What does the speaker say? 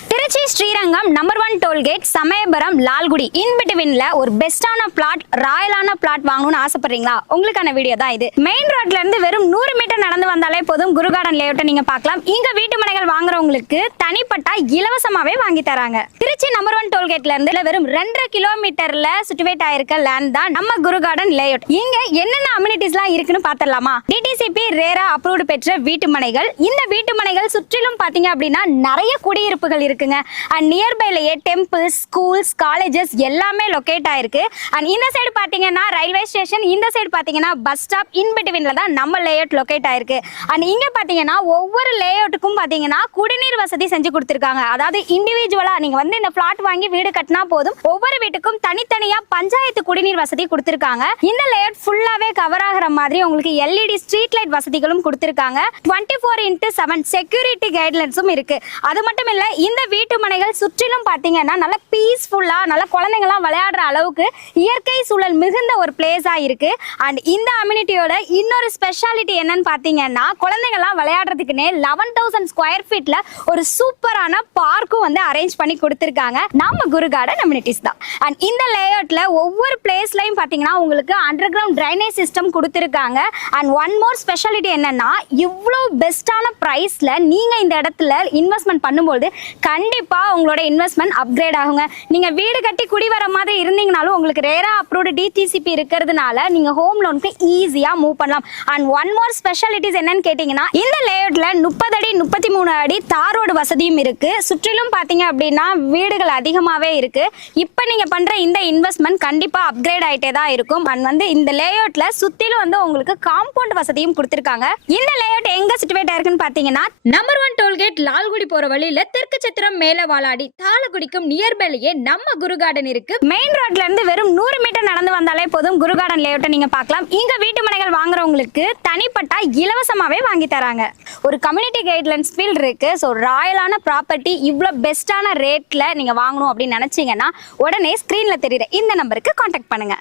Trichy Srirangam number 1 tollgate Samayapuram Lalgudi இன் பிட்வீன்ல ஒரு பெஸ்டான plot ராயலான plot வாங்கணும்னு ஆசைப்படுறீங்களா? உங்களுக்கான வீடியோ தான் இது. மெயின் ரோட்ல இருந்து வெறும் 100 மீட்டர் நடந்து வந்தாலே போதும் குரு கார்டன் லேஅவுட்டை நீங்க பார்க்கலாம். இங்க வீட்டு மனைகள் வாங்குறவங்களுக்கு தனிப்பட்டா இலவசமாவே வாங்கி தராங்க. திருச்சி நம்பர் 1 டோல்கேட்ல இருந்து வெறும் 2.5 கிலோமீட்டர்ல சிச்சுவேட் ஆயிருக்க லேண்ட் தான் நம்ம குரு கார்டன் லேஅவுட். இங்க என்னென்ன அம்யூனிட்டிஸ்லாம் இருக்குன்னு பார்த்தலாமா? டிடிசிபி ரேரா அப்ரூவ்டு பெற்ற வீட்டு மனைகள். இந்த வீட்டு மனைகள் சுற்றிலும் பாத்தீங்க அப்படின்னா நிறைய குடியிருப்புகள் இருக்குங்க. அண்ட் நியர்பைலயே டெம்பிள்ஸ், ஸ்கூல்ஸ், காலேஜஸ் எல்லாமே லொகேட் ஆயிருக்கு. அண்ட் இந்த சைடு பாத்தீங்கன்னா ரயில்வே ஸ்டேஷன், இந்த சைடு பாத்தீங்கன்னா பஸ் ஸ்டாப், இன் பிட்வீன்ல தான் நம்ம லேஅவுட் லொகேட் ஆயிருக்கு. அண்ட் இங்க பாத்தீங்கன்னா ஒவ்வொரு லேஅவுட்டுக்கும் பாத்தீங்கன்னா குடிநீர் வசதி செஞ்சு கொடுத்திருக்காங்க. அதாவது இண்டிவிஜுவலா நீங்க வந்து இந்த பிளாட் வாங்கி வீடு கட்டினா போதும், ஒவ்வொரு வீட்டுக்கும் தனித்தனியா பஞ்சாயத்து குடிநீர் வசதி கொடுத்திருக்காங்க. இந்த லேஅவுட் ஃபுல்லாவே கவர் ஆகிற மாதிரி உங்களுக்கு எல்இடி ஸ்ட்ரீட் லைட் வசதிகளும் கொடுத்திருக்காங்க. 24x7 செக்யூரிட்டி கைட்லைன்ஸும் இருக்கு. அது மட்டும் இல்ல, இந்த வீட்டு மனைகள் சுற்றிலும் பாத்தீங்கன்னா நல்ல பீஸ்ஃபுல்லா நல்ல குழந்தைங்கலாம் விளையாடுற அளவுக்கு இயற்கை சூழல் மிகுந்த ஒரு பிளேஸா இருக்கு. அண்ட் இந்த அம்யூனிட்டியோட இன்னொரு ஸ்பெஷாலிட்டி என்னன்னு பாத்தீங்கன்னா குழந்தைங்கலாம் விளையாடுறதுக்குன்னே 11,000 ஸ்கொயர் ஃபீட்ல ஒரு சூப்பரான பார்க்கும் வந்து அரேஞ்ச் பண்ணி கொடுத்திருக்காங்க. நம்ம குரு கார்டன் அம்யூனிட்டிஸ் தான். அண்ட் இந்த லேஅவுட்ல ஒவ்வொரு பிளேஸ்லயும் பாத்தீங்கன்னா உங்களுக்கு அண்டர் கிரவுண்ட் ட்ரைனேஜ் சிஸ்டம் கொடுத்திருக்காங்க. அண்ட் ஒன் மோர் ஸ்பெஷாலிட்டி என்னன்னா இவ்வளோ பெஸ்டான பிரைஸ்ல நீங்க இந்த இடத்துல இன்வெஸ்ட்மெண்ட் பண்ணும்போது கண்டிப்பா உங்களோட இன்வெஸ்ட்மெண்ட் அப்கிரேட் ஆகுங்க. நீங்க வீடு கட்டி குடி வர மாதிரி இருந்தீங்கனாலும் உங்களுக்கு ரேரா அப்ரூவ்டு டிடிசிபி இருக்கிறதுனால நீங்க ஹோம் லோனுக்கு ஈஸியா மூவ் பண்ணலாம். அண்ட் ஒன் மோர் ஸ்பெஷாலிட்டிஸ் என்னன்னு கேட்டீங்கன்னா இந்த லேஅவுட்ல 30 அடி 33 அடி தார் ரோடு வசதியும் இருக்கு. சுற்றிலும் பாத்தீங்க அப்படின்னா வீடுகள் அதிகமாவே இருக்கு. இப்போ நீங்க பண்ற இந்த இன்வெஸ்ட்மெண்ட் கண்டிப்பா அப்கிரேட் ஆயிட்டே தான் இருக்கும். அண்ட் வந்து இந்த லேஅவுட்ல சுத்திலும் வந்து உங்களுக்கு காம்பவுண்ட் வசதியும் கொடுத்திருக்காங்க. இந்த லேஅவுட் எங்க சிச்சுவேட் ஆயிருக்குன்னு பாத்தீங்கன்னா நம்பர் 1 டோல்கேட் லால்குடி போற வழியில தெற்கு சத்திரம் மேல வாலாடி தாளக்குடிக்கும் நியர்பைலயே நம்ம குரு கார்டன் இருக்கு. மெயின் ரோட்ல இருந்து வெறும் 100 மீட்டர் நடந்து வந்தாலே போதும் குரு கார்டன் லேஅவுட்டை நீங்க பார்க்கலாம். இங்க வீட்டு மனைகள் வாங்குறவங்களுக்கு தனிப்பட்டா இலவசமாவே வாங்கி தராங்க. ஒரு கம்யூனிட்டி கைட்லைன்ஸ் ஃபீல்ட் இருக்கு. ஸோ ராயலான ப்ராப்பர்ட்டி இவ்வளோ பெஸ்டான ரேட்ல நீங்க வாங்கணும் அப்படின்னு நினைச்சீங்கன்னா உடனே ஸ்கிரீன்ல தெரியுற இந்த நம்பருக்கு கான்டாக்ட் பண்ணுங்க.